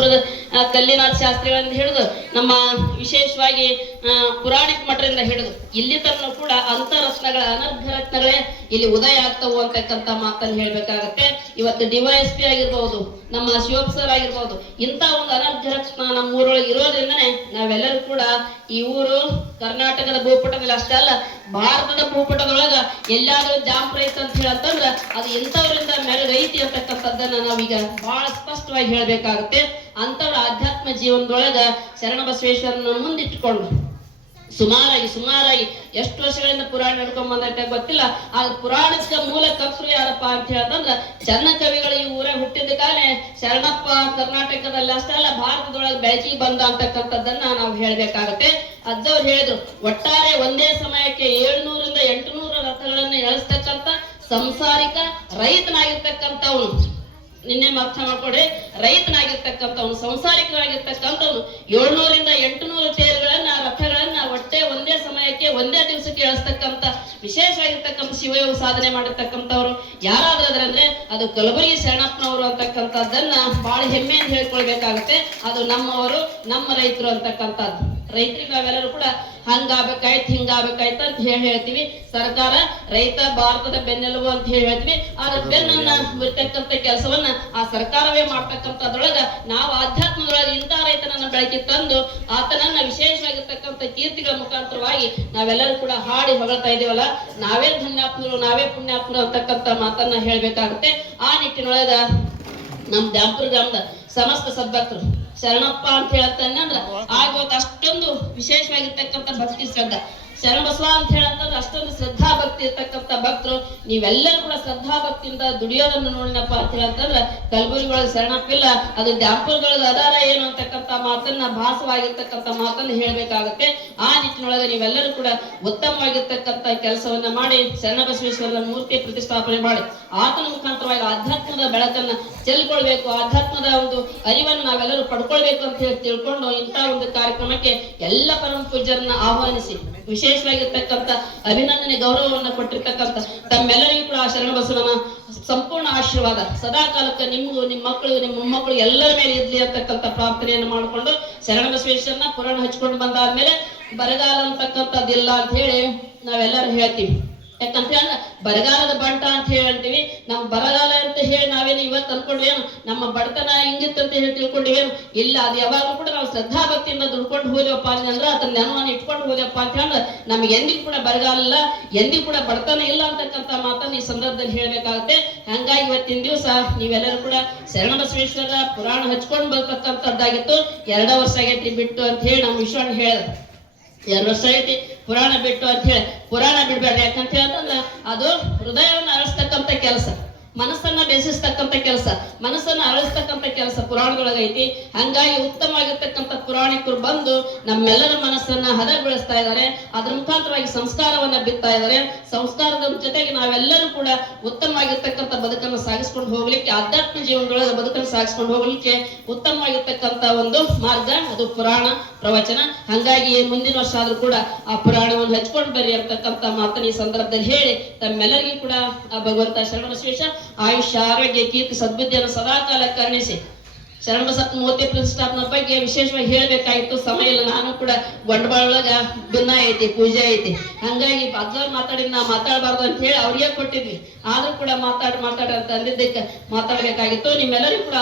ಶಾಪುರದ ಕಲ್ಲಿನಾಥ ಶಾಸ್ತ್ರಿಗಳಿಂದ ಹಿಡಿದು ನಮ್ಮ ವಿಶೇಷವಾಗಿ ಪುರಾಣಿಕ ಮಠದಿಂದ ಹಿಡಿದು ಇಲ್ಲಿ ತನಕ ಕೂಡ ಅಂತರತ್ನಗಳ ಅನರ್ಘ ರತ್ನಗಳೇ ಇಲ್ಲಿ ಉದಯ ಆಗ್ತವು ಅಂತಕ್ಕಂಥ ಮಾತನ್ನು ಹೇಳ್ಬೇಕಾಗತ್ತೆ. ಇವತ್ತು DYSP ಆಗಿರ್ಬಹುದು, ನಮ್ಮ ಶಿವಪ್ಪ ಸರ್ ಆಗಿರ್ಬಹುದು, ಇಂಥ ಒಂದು ಅನರ್ಘ ರತ್ನ ನಮ್ಮ ಊರೊಳಗೆ ಇರೋದ್ರಿಂದನೇ ನಾವೆಲ್ಲರೂ ಕೂಡ ಈ ಊರು ಕರ್ನಾಟಕದ ಭೂಪಟದಲ್ಲಿ ಅಷ್ಟೇ ಅಲ್ಲ, ಭಾರತದ ಭೂಪಟದೊಳಗ ಎಲ್ಲಾದ್ರೂ ಜಾಂಪ್ ರೈಸ್ ಅಂತ ಹೇಳಂತಂದ್ರ ಅದು ಎಂಥವರಿಂದ ಮೆರಗೈತಿ ಅಂತಕ್ಕಂಥದ್ದನ್ನ ನಾವೀಗ ಬಹಳ ಸ್ಪಷ್ಟವಾಗಿ ಹೇಳ್ಬೇಕಾಗುತ್ತೆ. ಅಂತವ್ರ ಆಧ್ಯಾತ್ಮ ಜೀವನದೊಳಗ ಶರಣ ಬಸವೇಶ್ವರನ ಮುಂದಿಟ್ಟುಕೊಂಡು ಸುಮಾರಾಗಿ ಎಷ್ಟು ವರ್ಷಗಳಿಂದ ಪುರಾಣ ನಡ್ಕೊಂಡ್ ಬಂದಟ್ಟೆ ಗೊತ್ತಿಲ್ಲ. ಆ ಪುರಾಣದ ಮೂಲ ಕರ್ತೃ ಯಾರಪ್ಪ ಅಂತ ಹೇಳಂತಂದ್ರ ಚನ್ನ ಕವಿಗಳು ಈ ಊರಾಗ ಹುಟ್ಟಿದ ಕಾಲೇ ಶರಣಪ್ಪ ಕರ್ನಾಟಕದಲ್ಲಿ ಅಷ್ಟೇ ಅಲ್ಲ ಭಾರತದೊಳಗೆ ಬೆಳಕಿಗೆ ಬಂದ ಅಂತಕ್ಕಂಥದ್ದನ್ನ ನಾವು ಹೇಳ್ಬೇಕಾಗತ್ತೆ. ಅಜ್ಜವ್ರು ಹೇಳಿದ್ರು, ಒಟ್ಟಾರೆ ಒಂದೇ ಸಮಯಕ್ಕೆ 700ರಿಂದ 800 ರಥಗಳನ್ನ ಎಳಿಸ್ತಕ್ಕಂಥ ಸಂಸಾರಿಕ ರೈತನಾಗಿರ್ತಕ್ಕಂಥವನು, ನಿನ್ನೆ ಅರ್ಥ ಮಾಡ್ಕೊಡ್ರಿ, ರೈತನಾಗಿರ್ತಕ್ಕಂಥವನು ಸಂಸಾರಿಕರಾಗಿರ್ತಕ್ಕಂಥವನು 700ರಿಂದ 800 ತೇರುಗಳನ್ನ ರಥಗಳನ್ನ ಒಂದೇ ಸಮಯಕ್ಕೆ ಒಂದೇ ದಿವಸಕ್ಕೆ ಎಳಿಸ್ತಕ್ಕಂಥ ವಿಶೇಷವಾಗಿರ್ತಕ್ಕಂಥ ಶಿವಯೋಗ ಸಾಧನೆ ಮಾಡಿರ್ತಕ್ಕಂಥವ್ರು ಯಾರಾದ್ರೂ ಅಂದ್ರೆ ಅದು ಕಲಬುರಗಿ ಶರಣಪ್ಪನವರು ಅಂತಕ್ಕಂಥದ್ದನ್ನ ಬಹಳ ಹೆಮ್ಮೆಯಿಂದ ಹೇಳ್ಕೊಳ್ಬೇಕಾಗತ್ತೆ. ಅದು ನಮ್ಮವರು, ನಮ್ಮ ರೈತರು ಅಂತಕ್ಕಂಥದ್ದು. ರೈತರಿಗೆ ನಾವೆಲ್ಲರೂ ಕೂಡ ಹಿಂಗಾಗ್ಬೇಕಾಯ್ತು ಅಂತ ಹೇಳ್ತೀವಿ. ಸರ್ಕಾರ ರೈತ ಭಾರತದ ಬೆನ್ನೆಲುಬು ಅಂತ ಹೇಳ್ತೀವಿ. ಆದ್ರೆ ಬೆನ್ನನ್ನ ಮುರಿತಕ್ಕಂಥ ಕೆಲಸವನ್ನ ಆ ಸರ್ಕಾರವೇ ಮಾಡ್ತಕ್ಕಂಥದ್ರೊಳಗ ನಾವು ಆಧ್ಯಾತ್ಮದೊಳಗೆ ಇಂಥ ರೈತನನ್ನ ಬೆಳಕಿ ತಂದು ಆತನನ್ನ ವಿಶೇಷವಾಗಿರ್ತಕ್ಕಂಥ ಕೀರ್ತಿಗಳ ಮುಖಾಂತರವಾಗಿ ನಾವೆಲ್ಲರೂ ಕೂಡ ಹಾಡಿ ಹೊಗಳ್ತಾ ಇದೀವಲ್ಲ, ನಾವೇ ಧನ್ಯಾತ್ಮರು, ನಾವೇ ಪುಣ್ಯಾತ್ಮರು ಅಂತಕ್ಕಂಥ ಮಾತನ್ನ ಹೇಳ್ಬೇಕಾಗುತ್ತೆ. ಆ ನಿಟ್ಟಿನೊಳಗ ನಮ್ ದ್ಯಾಂಪುರ ಗ್ರಾಮದ ಸಮಸ್ತ ಸದ್ಭಕ್ತರು ಶರಣಪ್ಪ ಅಂತ ಹೇಳ್ತಾನೆ ಅಂದ್ರ ಆಗ ಅಷ್ಟೊಂದು ವಿಶೇಷವಾಗಿರ್ತಕ್ಕಂಥ ಭಕ್ತಿ ಶ್ರದ್ಧಾ, ಶರಣ ಬಸವ ಅಂತ ಹೇಳಂತಂದ್ರೆ ಅಷ್ಟೊಂದು ಶ್ರದ್ಧಾ ಭಕ್ತಿ ಇರ್ತಕ್ಕಂಥ ಭಕ್ತರು. ನೀವೆಲ್ಲರೂ ಕೂಡ ಶ್ರದ್ಧಾ ಭಕ್ತಿಯಿಂದ ದುಡಿಯೋದನ್ನು ನೋಡಿನಪ್ಪ ಅಂತ ಹೇಳಂತಂದ್ರೆ ಕಲಬುರಗಿಯೊಳಗೆ ಶರಣಪ್ಪಿಲ್ಲ, ಅದು ದ್ಯಾಂಪುರದೊಳಗೆ ಅದಾರ ಏನು ಅಂತಕ್ಕಂಥ ಮಾತನ್ನ ಭಾಸವಾಗಿರ್ತಕ್ಕಂಥ ಮಾತನ್ನ ಹೇಳ್ಬೇಕಾಗತ್ತೆ. ಆ ನಿಟ್ಟಿನೊಳಗೆ ನೀವೆಲ್ಲರೂ ಕೂಡ ಉತ್ತಮವಾಗಿರ್ತಕ್ಕಂಥ ಕೆಲಸವನ್ನ ಮಾಡಿ ಶರಣ ಬಸವೇಶ್ವರನ ಮೂರ್ತಿ ಪ್ರತಿಷ್ಠಾಪನೆ ಮಾಡಿ ಆತನ ಮುಖಾಂತರವಾಗಿ ಆಧ್ಯಾತ್ಮದ ಬೆಳಕನ್ನ ಚೆಲ್ಕೊಳ್ಬೇಕು, ಆಧ್ಯಾತ್ಮದ ಒಂದು ಅರಿವನ್ನು ನಾವೆಲ್ಲರೂ ಪಡ್ಕೊಳ್ಬೇಕು ಅಂತ ಹೇಳಿ ತಿಳ್ಕೊಂಡು ಇಂಥ ಒಂದು ಕಾರ್ಯಕ್ರಮಕ್ಕೆ ಎಲ್ಲ ಪರಮ ಪೂಜ್ಯರನ್ನ ಆಹ್ವಾನಿಸಿ ವಿಶೇಷವಾಗಿರ್ತಕ್ಕಂಥ ಅಭಿನಂದನೆ ಗೌರವವನ್ನ ಕೊಟ್ಟಿರ್ತಕ್ಕಂಥ ತಮ್ಮೆಲ್ಲರಿಗೂ ಕೂಡ ಆ ಶರಣ ಬಸವನ ಸಂಪೂರ್ಣ ಆಶೀರ್ವಾದ ಸದಾ ಕಾಲಕ್ಕೆ ನಿಮ್ಗೂ, ನಿಮ್ಮ ಮಕ್ಕಳು, ನಿಮ್ಮ ಮೊಮ್ಮಕ್ಕಳು ಎಲ್ಲರ ಮೇಲೆ ಇರ್ಲಿ ಅಂತಕ್ಕಂಥ ಪ್ರಾರ್ಥನೆಯನ್ನು ಮಾಡಿಕೊಂಡು ಶರಣ ಬಸವೇಶ್ವರನ ಪುರಾಣ ಹಚ್ಕೊಂಡು ಬಂದಾದ್ಮೇಲೆ ಬರಗಾಲ ಅಂತಕ್ಕಂಥದ್ದಿಲ್ಲ ಅಂತ ಹೇಳಿ ನಾವೆಲ್ಲರೂ ಹೇಳ್ತೀವಿ. ಯಾಕಂತ ಹೇಳಿದ್ರೆ ಬರಗಾಲದ ಬಂಟ ಅಂತ ಹೇಳ್ತೀವಿ. ನಾವು ಬರಗಾಲ ಅಂತ ಹೇಳಿ ನಾವೇನು ಇವತ್ತು ಅನ್ಕೊಂಡ್ವೇನು ನಮ್ಮ ಬಡತನ ಹಿಂಗಿತ್ತಂತ ಹೇಳಿ ತಿಳ್ಕೊಂಡಿವೇನು? ಇಲ್ಲ, ಅದು ಯಾವಾಗಲೂ ಕೂಡ ನಾವು ಶ್ರದ್ಧಾ ಭಕ್ತಿಯಿಂದ ದುಡ್ಕೊಂಡು ಹೋದ್ವಪ್ಪ ಅಂದ್ರೆ ಅದನ್ನ ನೆನವನ್ನ ಇಟ್ಕೊಂಡು ಹೋದ್ಯಪ್ಪ ಅಂತ ಹೇಳಿದ್ರೆ ನಮ್ಗೆ ಎಂದಿಗೂ ಕೂಡ ಬರಗಾಲ ಇಲ್ಲ, ಎಂದಿಗೂ ಕೂಡ ಬಡತನ ಇಲ್ಲ ಅಂತಕ್ಕಂಥ ಮಾತನ್ನ ಈ ಸಂದರ್ಭದಲ್ಲಿ ಹೇಳ್ಬೇಕಾಗುತ್ತೆ. ಹಂಗಾಗಿ ಇವತ್ತಿನ ದಿವಸ ನೀವೆಲ್ಲರೂ ಕೂಡ ಶರಣ ಬಸವೇಶ್ವರ ಪುರಾಣ ಹಚ್ಕೊಂಡು ಬರ್ತಕ್ಕಂಥದ್ದಾಗಿತ್ತು. 2 ವರ್ಷ ಆಗೈತಿ ಬಿಟ್ಟು ಅಂತ ಹೇಳಿ ನಮ್ಮ ವಿಶ್ವಣ್ಣ ಹೇಳಿದ. 2 ವರ್ಷ ಐತಿ ಪುರಾಣ ಬಿಟ್ಟು ಅಂತ ಹೇಳಿ. ಪುರಾಣ ಬಿಡ್ಬೇಡ್ರಿ, ಯಾಕಂತ ಹೇಳ್ತಂದ್ರ ಅದು ಹೃದಯವನ್ನು ಅರಳಿಸ್ತಕ್ಕಂಥ ಕೆಲಸ, ಮನಸ್ಸನ್ನ ಬೆಳೆಸಿಸ್ತಕ್ಕಂಥ ಕೆಲಸ, ಮನಸ್ಸನ್ನ ಅರಳಿಸ್ತಕ್ಕಂಥ ಕೆಲಸ ಪುರಾಣದೊಳಗೈತಿ. ಹಂಗಾಗಿ ಉತ್ತಮವಾಗಿರ್ತಕ್ಕಂಥ ಪುರಾಣಿಕರು ಬಂದು ನಮ್ಮೆಲ್ಲರ ಮನಸ್ಸನ್ನ ಹದಗೊಳಿಸ್ತಾ ಇದ್ದಾರೆ. ಅದ್ರ ಮುಖಾಂತರವಾಗಿ ಸಂಸ್ಕಾರವನ್ನ ಬಿತ್ತಾ ಇದ್ದಾರೆ. ಸಂಸ್ಕಾರದ ಜೊತೆಗೆ ನಾವೆಲ್ಲರೂ ಕೂಡ ಉತ್ತಮವಾಗಿರ್ತಕ್ಕಂಥ ಬದುಕನ್ನು ಸಾಗಿಸ್ಕೊಂಡು ಹೋಗ್ಲಿಕ್ಕೆ, ಆಧ್ಯಾತ್ಮ ಜೀವನದೊಳಗೆ ಬದುಕನ್ನು ಸಾಗಿಸ್ಕೊಂಡು ಹೋಗ್ಲಿಕ್ಕೆ ಉತ್ತಮವಾಗಿರ್ತಕ್ಕಂಥ ಒಂದು ಮಾರ್ಗ ಅದು ಪುರಾಣ ಪ್ರವಚನ. ಹಂಗಾಗಿ ಮುಂದಿನ ವರ್ಷ ಆದ್ರೂ ಕೂಡ ಆ ಪುರಾಣವನ್ನು ಹಚ್ಕೊಂಡು ಬರ್ರಿ ಅಂತಕ್ಕಂಥ ಮಾತನ್ನ ಈ ಸಂದರ್ಭದಲ್ಲಿ ಹೇಳಿ ತಮ್ಮೆಲ್ಲರಿಗೂ ಕೂಡ ಆ ಭಗವಂತ ಶರಣ ಬಸವೇಶ ಆಯುಷ್ಯ, ಆರೋಗ್ಯ, ಕೀರ್ತಿ, ಸದ್ಬುದ್ಧಿಯನ್ನು ಸದಾ ಕಾಲ ಕರುಣಿಸಿ ಶರಣ ಬಸಪ್ಪ ಮೂರ್ತಿ ಪ್ರತಿಷ್ಠಾಪನೆ ಬಗ್ಗೆ ವಿಶೇಷವಾಗಿ ಹೇಳ್ಬೇಕಾಗಿತ್ತು, ಸಮಯ ಇಲ್ಲ. ನಾನು ಕೂಡ ಬಂಡವಾಳ ಒಳಗ ಭಿನ್ನ ಐತಿ, ಪೂಜೆ ಐತಿ. ಹಂಗಾಗಿ ಅಜ್ಜವ್ರು ಮಾತಾಡಿದ್ ನಾ ಮಾತಾಡಬಾರ್ದು ಅಂತ ಹೇಳಿ ಅವ್ರಿಗೆ ಕೊಟ್ಟಿದ್ವಿ. ಆದ್ರೂ ಕೂಡ ಮಾತಾಡ ಅಂತ ಅಂದಿದ್ದಕ್ಕೆ ಮಾತಾಡ್ಬೇಕಾಗಿತ್ತು. ನಿಮ್ಮೆಲ್ಲರಿಗೂ ಕೂಡ